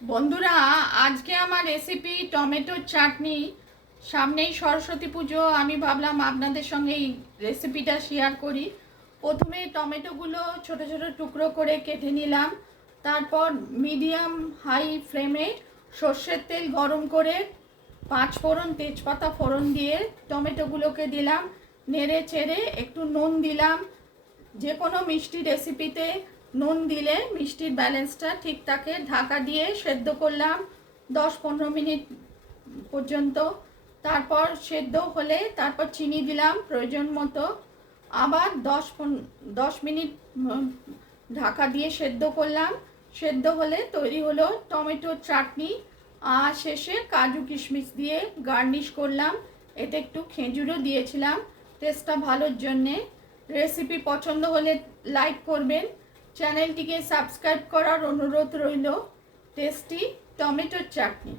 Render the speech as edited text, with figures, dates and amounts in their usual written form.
বন্ধুরা, আজকে আমার রেসিপি টমেটোর চাটনি। সামনেই সরস্বতী পুজো, আমি ভাবলাম আপনাদের সঙ্গে এই রেসিপিটা শেয়ার করি। প্রথমে টমেটোগুলো ছোট ছোট টুকরো করে কেটে নিলাম। তারপর মিডিয়াম হাই ফ্লেমে সর্ষের তেল গরম করে পাঁচ ফোড়ন তেজপাতা ফোড়ন দিয়ে টমেটোগুলোকে দিলাম। নেড়ে চেড়ে একটু নুন দিলাম। যে কোনো মিষ্টি রেসিপিতে নুন দিলে মিষ্টির ব্যালেন্সটা ঠিক থাকে। ঢাকা দিয়ে সেদ্ধ করলাম 10-15 মিনিট পর্যন্ত। তারপর সেদ্ধ হলে তারপর চিনি দিলাম প্রয়োজন মতো। আবার 10 মিনিট ঢাকা দিয়ে সেদ্ধ করলাম। সেদ্ধ হলে তৈরি হলো টমেটোর চাটনি। আর শেষে কাজু কিশমিশ দিয়ে গার্নিশ করলাম। এতে একটু খেজুরও দিয়েছিলাম টেস্টটা ভালোর জন্যে। রেসিপি পছন্দ হলে লাইক করবেন, চ্যানেলটিকে সাবস্ক্রাইব করার অনুরোধ রইল। টেস্টি টমেটোর চাটনি।